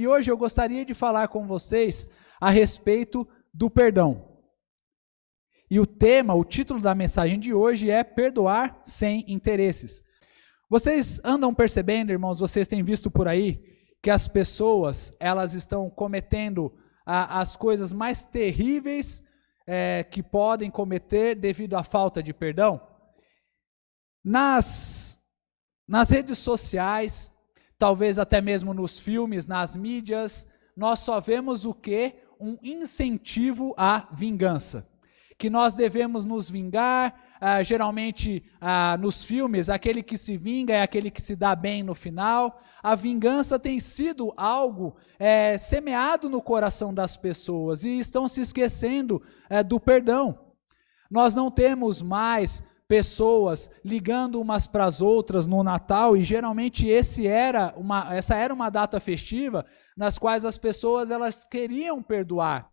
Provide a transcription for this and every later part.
E hoje eu gostaria de falar com vocês a respeito do perdão. E o título da mensagem de hoje é Perdoar Sem Interesses. Vocês andam percebendo, irmãos, vocês têm visto por aí, que as pessoas, elas estão cometendo as coisas mais terríveis que podem cometer devido à falta de perdão? Nas redes sociais, talvez até mesmo nos filmes, nas mídias, nós só vemos o quê? Um incentivo à vingança. Que nós devemos nos vingar, geralmente nos filmes, aquele que se vinga é aquele que se dá bem no final. A vingança tem sido algo semeado no coração das pessoas e estão se esquecendo do perdão. Nós não temos mais pessoas ligando umas para as outras no Natal, e geralmente essa era uma data festiva nas quais as pessoas elas queriam perdoar,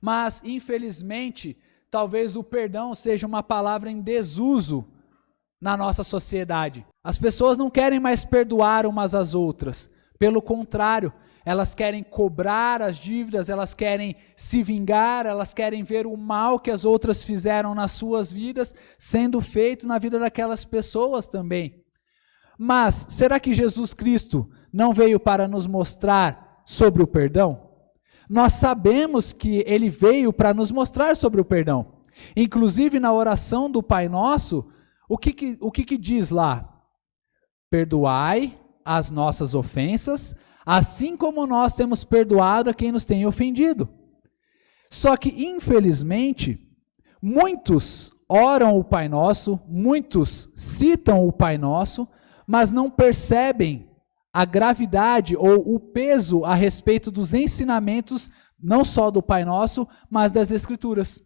mas infelizmente talvez o perdão seja uma palavra em desuso na nossa sociedade. As pessoas não querem mais perdoar umas às outras, pelo contrário, elas querem cobrar as dívidas, elas querem se vingar, elas querem ver o mal que as outras fizeram nas suas vidas, sendo feito na vida daquelas pessoas também. Mas, será que Jesus Cristo não veio para nos mostrar sobre o perdão? Nós sabemos que Ele veio para nos mostrar sobre o perdão. Inclusive, na oração do Pai Nosso, o que diz lá? Perdoai as nossas ofensas, assim como nós temos perdoado a quem nos tem ofendido. Só que, infelizmente, muitos oram o Pai Nosso, muitos citam o Pai Nosso, mas não percebem a gravidade ou o peso a respeito dos ensinamentos, não só do Pai Nosso, mas das Escrituras.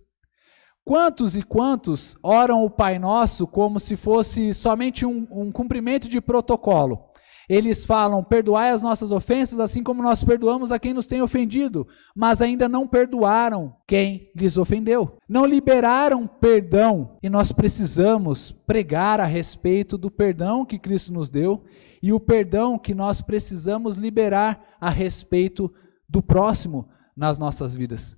Quantos e quantos oram o Pai Nosso como se fosse somente um cumprimento de protocolo? Eles falam, perdoai as nossas ofensas, assim como nós perdoamos a quem nos tem ofendido, mas ainda não perdoaram quem lhes ofendeu. Não liberaram perdão, e nós precisamos pregar a respeito do perdão que Cristo nos deu, e o perdão que nós precisamos liberar a respeito do próximo nas nossas vidas.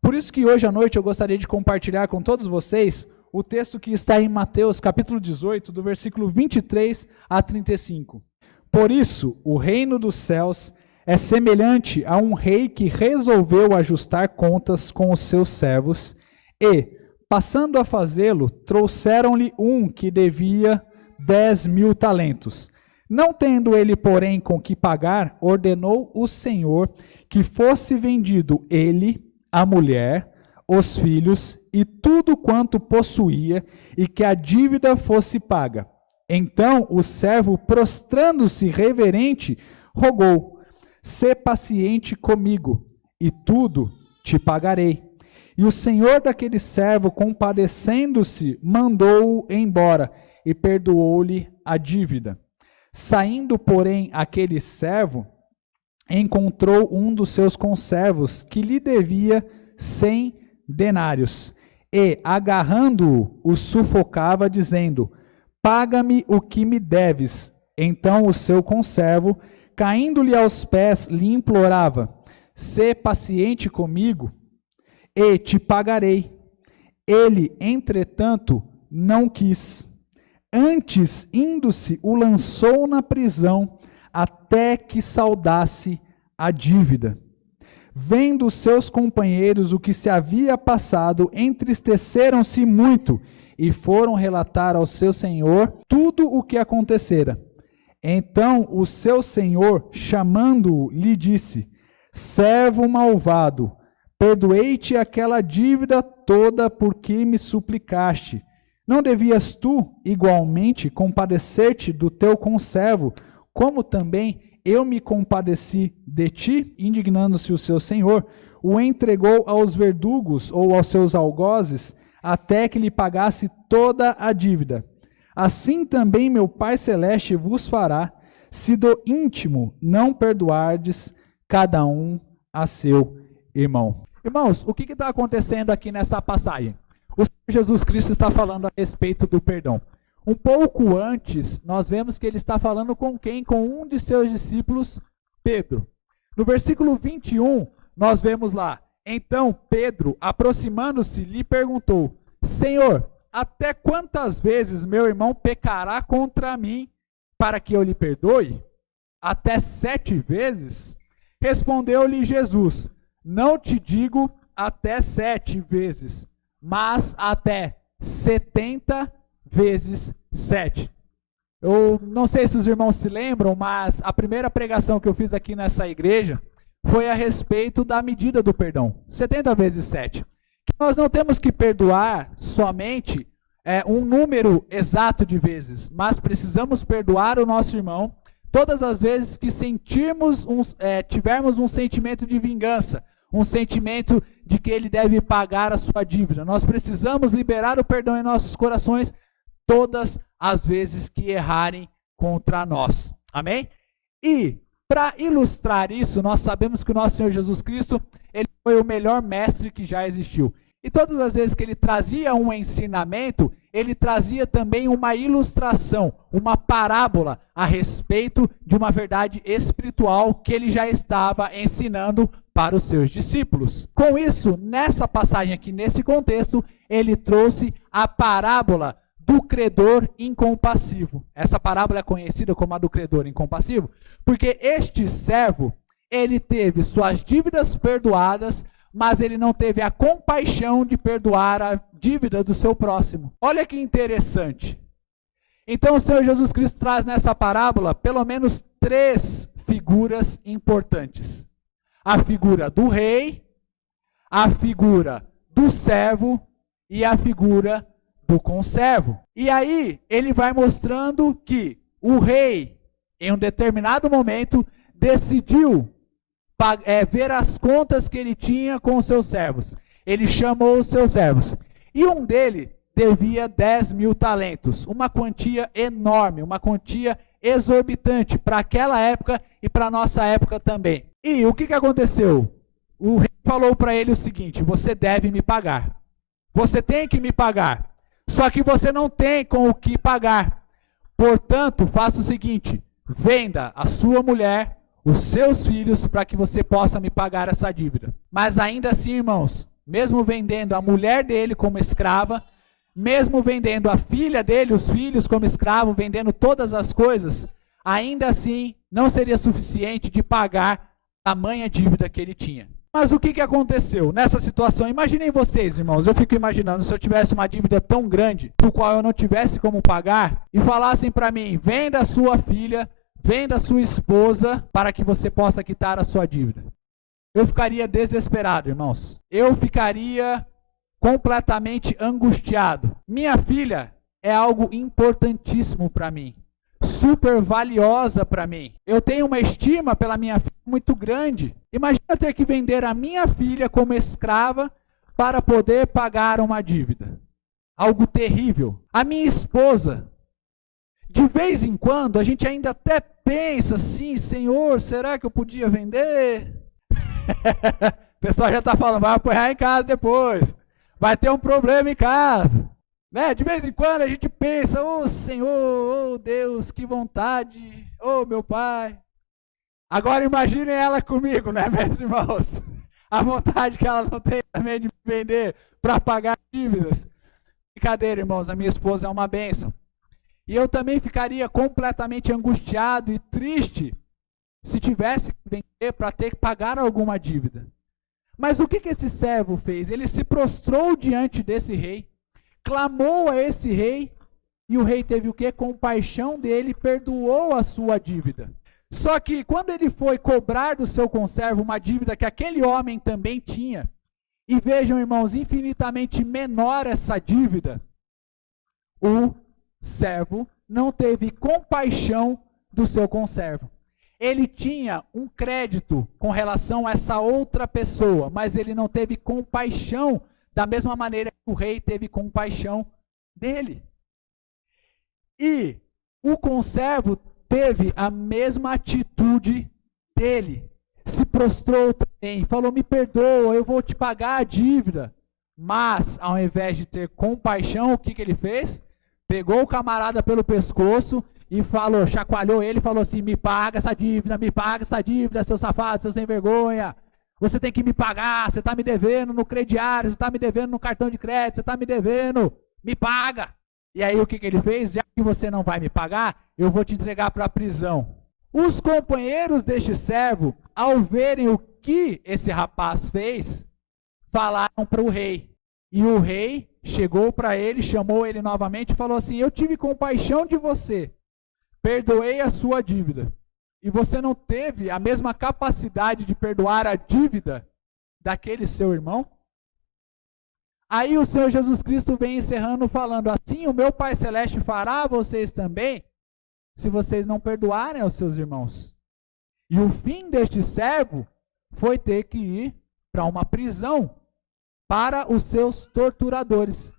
Por isso que hoje à noite eu gostaria de compartilhar com todos vocês o texto que está em Mateus capítulo 18, do versículo 23 a 35. Por isso, o reino dos céus é semelhante a um rei que resolveu ajustar contas com os seus servos e, passando a fazê-lo, trouxeram-lhe um que devia 10.000 talentos. Não tendo ele, porém, com que pagar, ordenou o Senhor que fosse vendido ele, a mulher, os filhos e tudo quanto possuía, e que a dívida fosse paga. Então o servo, prostrando-se reverente, rogou: sê paciente comigo, e tudo te pagarei. E o senhor daquele servo, compadecendo-se, mandou-o embora e perdoou-lhe a dívida. Saindo, porém, aquele servo, encontrou um dos seus conservos que lhe devia 100 denários, e, agarrando-o, o sufocava, dizendo: paga-me o que me deves. Então o seu conservo, caindo-lhe aos pés, lhe implorava: sê paciente comigo, e te pagarei. Ele, entretanto, não quis. Antes, indo-se, o lançou na prisão, até que saldasse a dívida. Vendo os seus companheiros o que se havia passado, entristeceram-se muito, e foram relatar ao seu senhor tudo o que acontecera. Então o seu senhor, chamando-o, lhe disse: servo malvado, perdoei-te aquela dívida toda porque me suplicaste. Não devias tu, igualmente, compadecer-te do teu conservo, como também eu me compadeci de ti? Indignando-se o seu senhor, o entregou aos verdugos ou aos seus algozes, até que lhe pagasse toda a dívida. Assim também meu Pai Celeste vos fará, se do íntimo não perdoardes cada um a seu irmão. Irmãos, o que está acontecendo aqui nessa passagem? O Senhor Jesus Cristo está falando a respeito do perdão. Um pouco antes, nós vemos que ele está falando com quem? Com um de seus discípulos, Pedro. No versículo 21, nós vemos lá: então Pedro, aproximando-se, lhe perguntou: Senhor, até quantas vezes meu irmão pecará contra mim para que eu lhe perdoe? Até 7 vezes? Respondeu-lhe Jesus: não te digo até 7 vezes, mas até 70 vezes 7. Eu não sei se os irmãos se lembram, mas a primeira pregação que eu fiz aqui nessa igreja foi a respeito da medida do perdão, 70 vezes 7. Que nós não temos que perdoar somente um número exato de vezes, mas precisamos perdoar o nosso irmão todas as vezes que tivermos um sentimento de vingança, um sentimento de que ele deve pagar a sua dívida. Nós precisamos liberar o perdão em nossos corações todas as vezes que errarem contra nós. Amém? E, para ilustrar isso, nós sabemos que o nosso Senhor Jesus Cristo, ele foi o melhor mestre que já existiu. E todas as vezes que ele trazia um ensinamento, ele trazia também uma ilustração, uma parábola a respeito de uma verdade espiritual que ele já estava ensinando para os seus discípulos. Com isso, nessa passagem aqui, nesse contexto, ele trouxe a parábola do credor incompassivo. Essa parábola é conhecida como a do credor incompassivo, porque este servo, ele teve suas dívidas perdoadas, mas ele não teve a compaixão de perdoar a dívida do seu próximo. Olha que interessante. Então o Senhor Jesus Cristo traz nessa parábola pelo menos 3 figuras importantes. A figura do rei, a figura do servo e a figura do conservo. E aí ele vai mostrando que o rei, em um determinado momento, decidiu ver as contas que ele tinha com os seus servos. Ele chamou os seus servos. E um dele devia 10.000 talentos. Uma quantia enorme, uma quantia exorbitante para aquela época e para a nossa época também. E o que aconteceu? O rei falou para ele o seguinte: você deve me pagar. Você tem que me pagar. Só que você não tem com o que pagar. Portanto, faça o seguinte: venda a sua mulher, os seus filhos, para que você possa me pagar essa dívida. Mas ainda assim, irmãos, mesmo vendendo a mulher dele como escrava, mesmo vendendo a filha dele, os filhos como escravo, vendendo todas as coisas, ainda assim não seria suficiente de pagar a tamanha dívida que ele tinha. Mas o que aconteceu nessa situação? Imaginem vocês, irmãos, eu fico imaginando se eu tivesse uma dívida tão grande, do qual eu não tivesse como pagar, e falassem para mim: venda a sua filha, venda a sua esposa, para que você possa quitar a sua dívida. Eu ficaria desesperado, irmãos. Eu ficaria completamente angustiado. Minha filha é algo importantíssimo para mim, super valiosa para mim. Eu tenho uma estima pela minha filha muito grande. Imagina ter que vender a minha filha como escrava para poder pagar uma dívida. Algo terrível. A minha esposa, de vez em quando, a gente ainda até pensa assim: Senhor, será que eu podia vender? O pessoal já está falando: vai apanhar em casa depois, vai ter um problema em casa. Né? De vez em quando a gente pensa: ô Senhor, ô Deus, que vontade, ô meu Pai. Agora imaginem ela comigo, né, meus irmãos? A vontade que ela não tem também de me vender para pagar dívidas. Brincadeira, irmãos, a minha esposa é uma bênção. E eu também ficaria completamente angustiado e triste se tivesse que vender para ter que pagar alguma dívida. Mas o que esse servo fez? Ele se prostrou diante desse rei, clamou a esse rei, e o rei teve o quê? Compaixão dele, perdoou a sua dívida. Só que quando ele foi cobrar do seu conservo uma dívida que aquele homem também tinha, e vejam, irmãos, infinitamente menor essa dívida, o servo não teve compaixão do seu conservo. Ele tinha um crédito com relação a essa outra pessoa, mas ele não teve compaixão da mesma maneira que o rei teve compaixão dele. E o conservo teve a mesma atitude dele. Se prostrou também, falou: me perdoa, eu vou te pagar a dívida. Mas, ao invés de ter compaixão, o que ele fez? Pegou o camarada pelo pescoço e falou, chacoalhou ele e falou assim: me paga essa dívida, seu safado, seu sem vergonha. Você tem que me pagar, você está me devendo no crediário, você está me devendo no cartão de crédito, você está me devendo, me paga. E aí o que ele fez? Já que você não vai me pagar, eu vou te entregar para a prisão. Os companheiros deste servo, ao verem o que esse rapaz fez, falaram para o rei. E o rei chegou para ele, chamou ele novamente e falou assim: eu tive compaixão de você, perdoei a sua dívida. E você não teve a mesma capacidade de perdoar a dívida daquele seu irmão? Aí o Senhor Jesus Cristo vem encerrando falando: assim o meu Pai Celeste fará a vocês também, se vocês não perdoarem aos seus irmãos. E o fim deste servo foi ter que ir para uma prisão para os seus torturadores.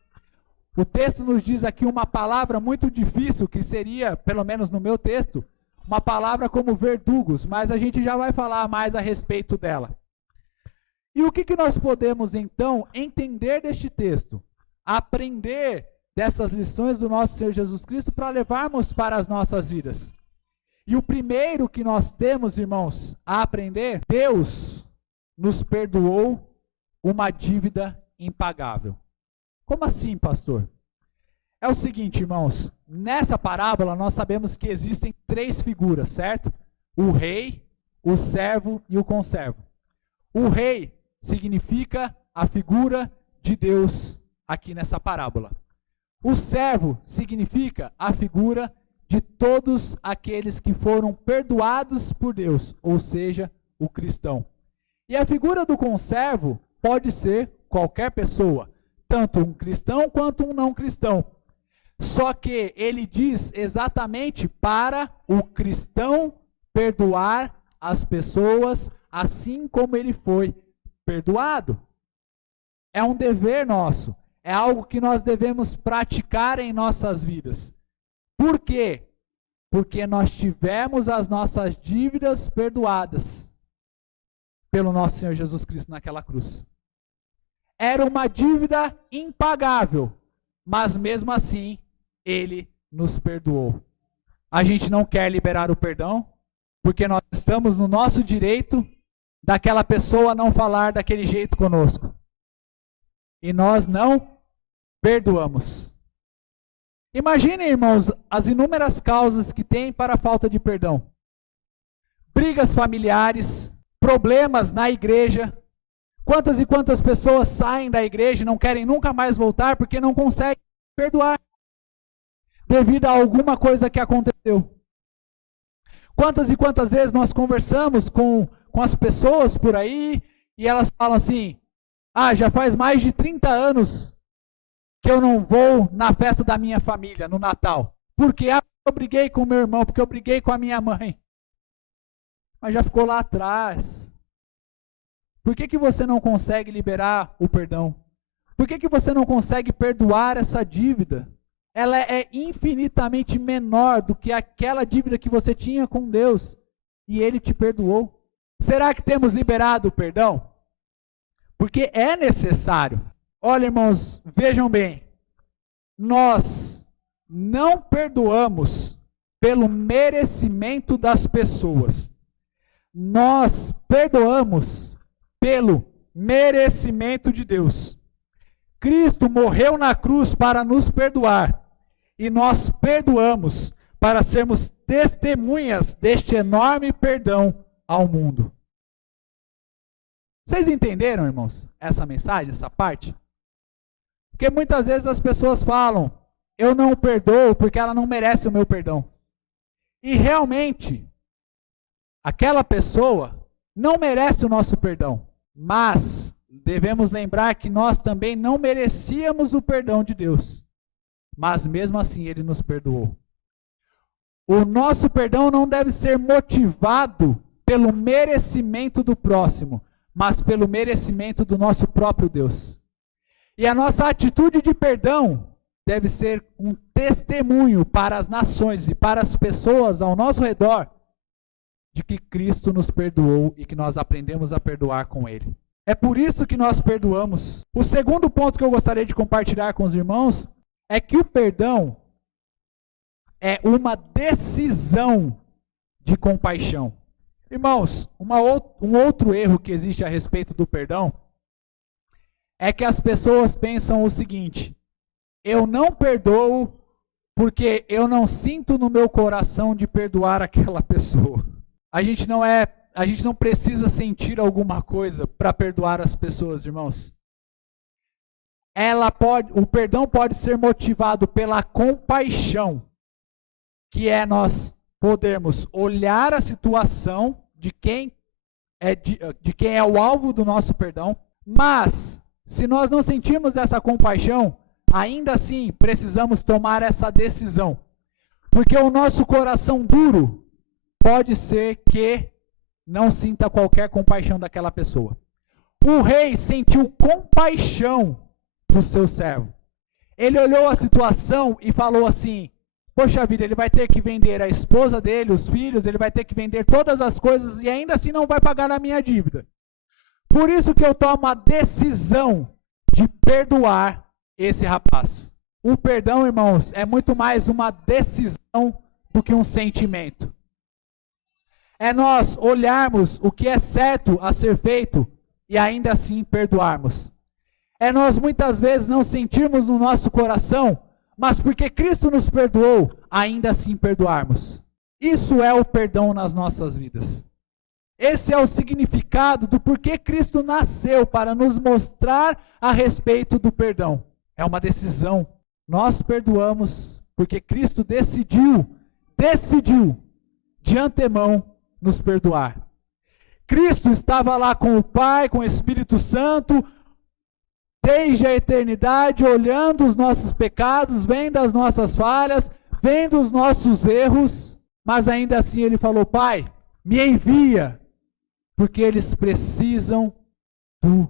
O texto nos diz aqui uma palavra muito difícil, que seria, pelo menos no meu texto, uma palavra como verdugos, mas a gente já vai falar mais a respeito dela. E o que nós podemos então entender deste texto? Aprender dessas lições do nosso Senhor Jesus Cristo para levarmos para as nossas vidas. E o primeiro que nós temos, irmãos, a aprender: Deus nos perdoou uma dívida impagável. Como assim, pastor? É o seguinte, irmãos, nessa parábola nós sabemos que existem três figuras, certo? O rei, o servo e o conservo. O rei significa a figura de Deus aqui nessa parábola. O servo significa a figura de todos aqueles que foram perdoados por Deus, ou seja, o cristão. E a figura do conservo pode ser qualquer pessoa, tanto um cristão quanto um não cristão. Só que ele diz exatamente para o cristão perdoar as pessoas assim como ele foi perdoado. É um dever nosso, é algo que nós devemos praticar em nossas vidas. Por quê? Porque nós tivemos as nossas dívidas perdoadas pelo nosso Senhor Jesus Cristo naquela cruz. Era uma dívida impagável, mas mesmo assim ele nos perdoou. A gente não quer liberar o perdão, porque nós estamos no nosso direito daquela pessoa não falar daquele jeito conosco. E nós não perdoamos. Imaginem, irmãos, as inúmeras causas que tem para a falta de perdão. Brigas familiares, problemas na igreja. Quantas e quantas pessoas saem da igreja e não querem nunca mais voltar porque não conseguem perdoar devido a alguma coisa que aconteceu. Quantas e quantas vezes nós conversamos com as pessoas por aí e elas falam assim: ah, já faz mais de 30 anos que eu não vou na festa da minha família, no Natal. Porque eu briguei com meu irmão, porque eu briguei com a minha mãe. Mas já ficou lá atrás. Por que você não consegue liberar o perdão? Por que você não consegue perdoar essa dívida? Ela é infinitamente menor do que aquela dívida que você tinha com Deus. E Ele te perdoou. Será que temos liberado o perdão? Porque é necessário. Olha, irmãos, vejam bem. Nós não perdoamos pelo merecimento das pessoas. Nós perdoamos pelo merecimento de Deus. Cristo morreu na cruz para nos perdoar. E nós perdoamos para sermos testemunhas deste enorme perdão ao mundo. Vocês entenderam, irmãos, essa mensagem, essa parte? Porque muitas vezes as pessoas falam: eu não perdoo porque ela não merece o meu perdão. E realmente, aquela pessoa não merece o nosso perdão. Mas devemos lembrar que nós também não merecíamos o perdão de Deus. Mas mesmo assim Ele nos perdoou. O nosso perdão não deve ser motivado pelo merecimento do próximo, mas pelo merecimento do nosso próprio Deus. E a nossa atitude de perdão deve ser um testemunho para as nações e para as pessoas ao nosso redor de que Cristo nos perdoou e que nós aprendemos a perdoar com Ele. É por isso que nós perdoamos. O segundo ponto que eu gostaria de compartilhar com os irmãos é que o perdão é uma decisão de compaixão. Irmãos, um outro erro que existe a respeito do perdão é que as pessoas pensam o seguinte: eu não perdoo porque eu não sinto no meu coração de perdoar aquela pessoa. A gente não precisa sentir alguma coisa para perdoar as pessoas, irmãos. O perdão pode ser motivado pela compaixão, que é nós podermos olhar a situação de quem é o alvo do nosso perdão, mas se nós não sentirmos essa compaixão, ainda assim precisamos tomar essa decisão, porque o nosso coração duro pode ser que não sinta qualquer compaixão daquela pessoa. O rei sentiu compaixão do seu servo. Ele olhou a situação e falou assim: poxa vida, ele vai ter que vender a esposa dele, os filhos, ele vai ter que vender todas as coisas e ainda assim não vai pagar a minha dívida. Por isso que eu tomo a decisão de perdoar esse rapaz. O perdão, irmãos, é muito mais uma decisão do que um sentimento. É nós olharmos o que é certo a ser feito e ainda assim perdoarmos. É nós muitas vezes não sentirmos no nosso coração, mas porque Cristo nos perdoou, ainda assim perdoarmos. Isso é o perdão nas nossas vidas. Esse é o significado do porquê Cristo nasceu, para nos mostrar a respeito do perdão. É uma decisão. Nós perdoamos porque Cristo decidiu de antemão nos perdoar. Cristo estava lá com o Pai, com o Espírito Santo, desde a eternidade, olhando os nossos pecados, vendo as nossas falhas, vendo os nossos erros, mas ainda assim ele falou: Pai, me envia, porque eles precisam do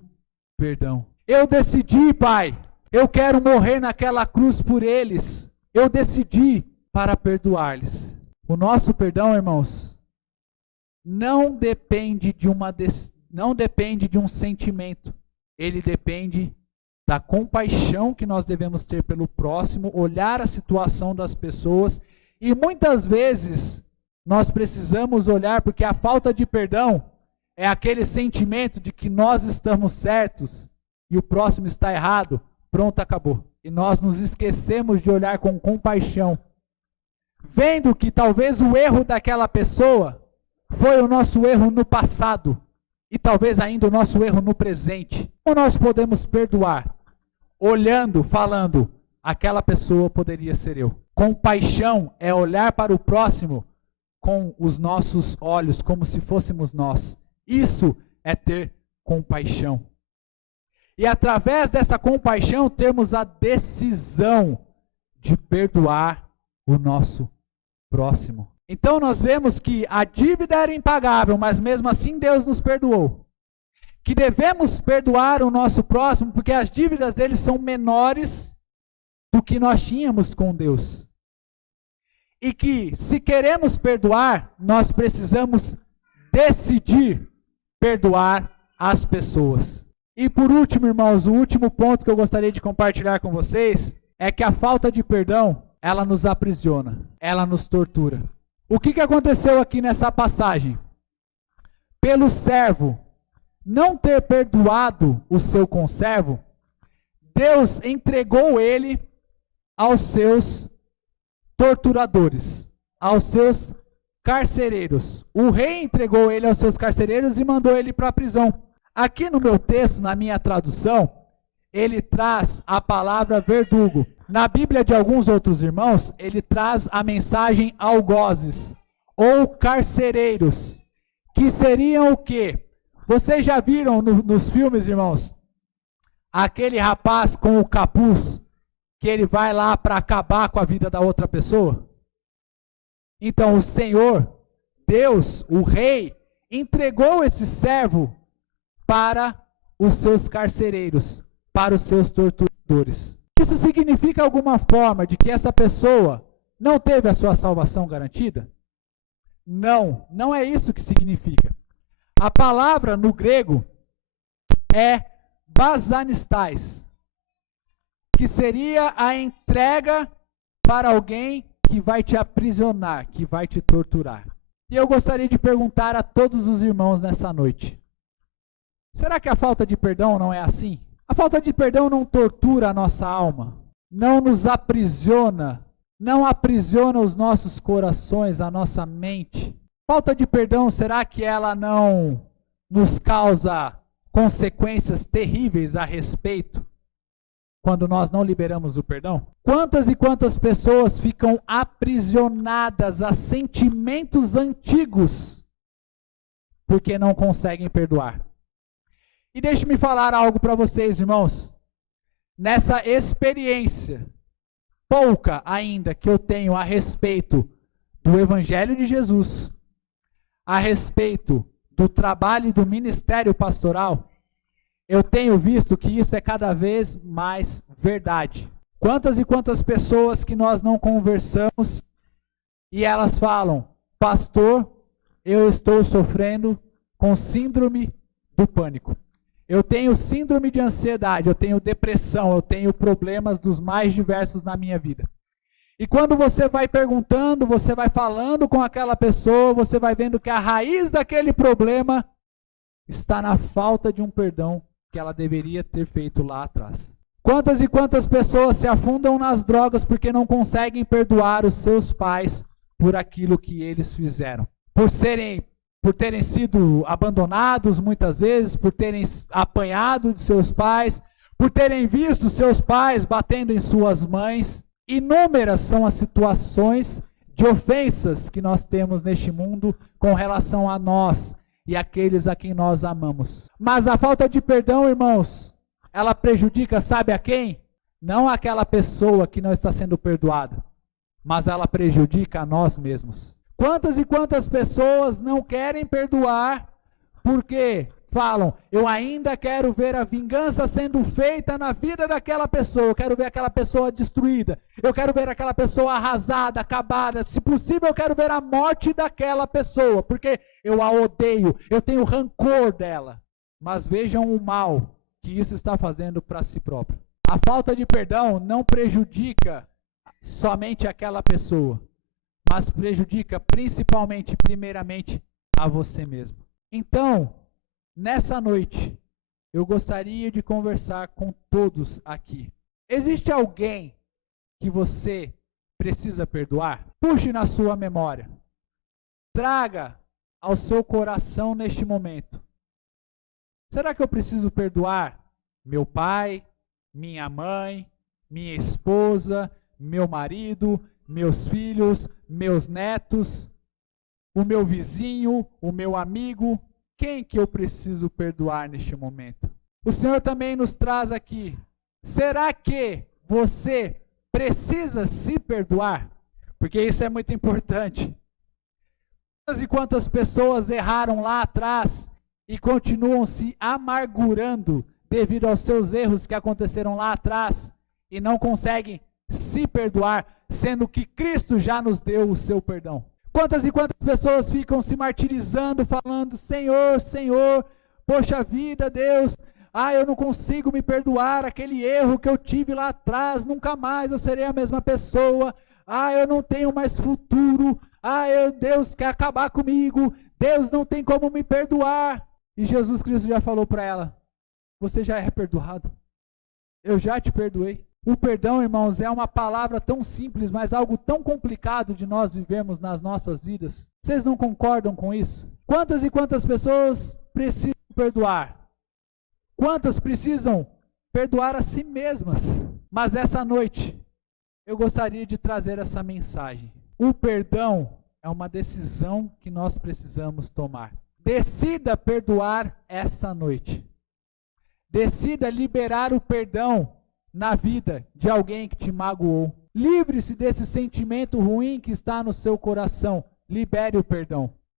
perdão. Eu decidi, Pai, eu quero morrer naquela cruz por eles. Eu decidi para perdoar-lhes. O nosso perdão, irmãos, não depende de um sentimento. Ele depende da compaixão que nós devemos ter pelo próximo, olhar a situação das pessoas, e muitas vezes nós precisamos olhar, porque a falta de perdão é aquele sentimento de que nós estamos certos e o próximo está errado. Pronto, acabou. E nós nos esquecemos de olhar com compaixão, vendo que talvez o erro daquela pessoa foi o nosso erro no passado, e talvez ainda o nosso erro no presente. Como nós podemos perdoar? Olhando, falando: aquela pessoa poderia ser eu. Compaixão é olhar para o próximo com os nossos olhos, como se fôssemos nós. Isso é ter compaixão. E através dessa compaixão temos a decisão de perdoar o nosso próximo. Então nós vemos que a dívida era impagável, mas mesmo assim Deus nos perdoou. Que devemos perdoar o nosso próximo, porque as dívidas deles são menores do que nós tínhamos com Deus. E que se queremos perdoar, nós precisamos decidir perdoar as pessoas. E por último, irmãos, o último ponto que eu gostaria de compartilhar com vocês é que a falta de perdão, ela nos aprisiona, ela nos tortura. O que aconteceu aqui nessa passagem? Pelo servo não ter perdoado o seu conservo, Deus entregou ele aos seus torturadores, aos seus carcereiros. O rei entregou ele aos seus carcereiros e mandou ele para a prisão. Aqui no meu texto, na minha tradução, ele traz a palavra verdugo. Na Bíblia de alguns outros irmãos, ele traz a mensagem algozes, ou carcereiros, que seriam o quê? Vocês já viram nos filmes, irmãos, aquele rapaz com o capuz, que ele vai lá para acabar com a vida da outra pessoa? Então o Senhor, Deus, o rei, entregou esse servo para os seus carcereiros, para os seus torturadores. Isso significa alguma forma de que essa pessoa não teve a sua salvação garantida? Não, não é isso que significa. A palavra no grego é basanistais, que seria a entrega para alguém que vai te aprisionar, que vai te torturar. E eu gostaria de perguntar a todos os irmãos nessa noite: será que a falta de perdão não é assim? A falta de perdão não tortura a nossa alma, não nos aprisiona, não aprisiona os nossos corações, a nossa mente. Falta de perdão, será que ela não nos causa consequências terríveis a respeito quando nós não liberamos o perdão? Quantas e quantas pessoas ficam aprisionadas a sentimentos antigos porque não conseguem perdoar? E deixe-me falar algo para vocês, irmãos. Nessa experiência, pouca ainda que eu tenho a respeito do Evangelho de Jesus, a respeito do trabalho e do ministério pastoral, eu tenho visto que isso é cada vez mais verdade. Quantas e quantas pessoas que nós não conversamos e elas falam: pastor, eu estou sofrendo com síndrome do pânico. Eu tenho síndrome de ansiedade, eu tenho depressão, eu tenho problemas dos mais diversos na minha vida. E quando você vai perguntando, você vai falando com aquela pessoa, você vai vendo que a raiz daquele problema está na falta de um perdão que ela deveria ter feito lá atrás. Quantas e quantas pessoas se afundam nas drogas porque não conseguem perdoar os seus pais por aquilo que eles fizeram. Por terem sido abandonados muitas vezes, por terem apanhado de seus pais, por terem visto seus pais batendo em suas mães. Inúmeras são as situações de ofensas que nós temos neste mundo com relação a nós e aqueles a quem nós amamos. Mas a falta de perdão, irmãos, ela prejudica, sabe a quem? Não aquela pessoa que não está sendo perdoada, mas ela prejudica a nós mesmos. Quantas e quantas pessoas não querem perdoar porque falam: eu ainda quero ver a vingança sendo feita na vida daquela pessoa, eu quero ver aquela pessoa destruída, eu quero ver aquela pessoa arrasada, acabada, se possível eu quero ver a morte daquela pessoa, porque eu a odeio, eu tenho rancor dela. Mas vejam o mal que isso está fazendo para si próprio. A falta de perdão não prejudica somente aquela pessoa, mas prejudica principalmente, primeiramente, a você mesmo. Então, nessa noite, eu gostaria de conversar com todos aqui. Existe alguém que você precisa perdoar? Puxe na sua memória. Traga ao seu coração neste momento. Será que eu preciso perdoar meu pai, minha mãe, minha esposa, meu marido, meus filhos, meus netos, o meu vizinho, o meu amigo? Quem que eu preciso perdoar neste momento? O Senhor também nos traz aqui: será que você precisa se perdoar? Porque isso é muito importante. Quantas e quantas pessoas erraram lá atrás e continuam se amargurando devido aos seus erros que aconteceram lá atrás e não conseguem se perdoar, sendo que Cristo já nos deu o seu perdão. Quantas e quantas pessoas ficam se martirizando, falando: Senhor, Senhor, poxa vida, Deus, eu não consigo me perdoar aquele erro que eu tive lá atrás, nunca mais eu serei a mesma pessoa, eu não tenho mais futuro, Deus quer acabar comigo, Deus não tem como me perdoar. E Jesus Cristo já falou para ela: você já é perdoado, eu já te perdoei. O perdão, irmãos, é uma palavra tão simples, mas algo tão complicado de nós vivermos nas nossas vidas. Vocês não concordam com isso? Quantas e quantas pessoas precisam perdoar? Quantas precisam perdoar a si mesmas? Mas essa noite, eu gostaria de trazer essa mensagem. O perdão é uma decisão que nós precisamos tomar. Decida perdoar essa noite. Decida liberar o perdão na vida de alguém que te magoou. Livre-se desse sentimento ruim que está no seu coração. Libere o perdão.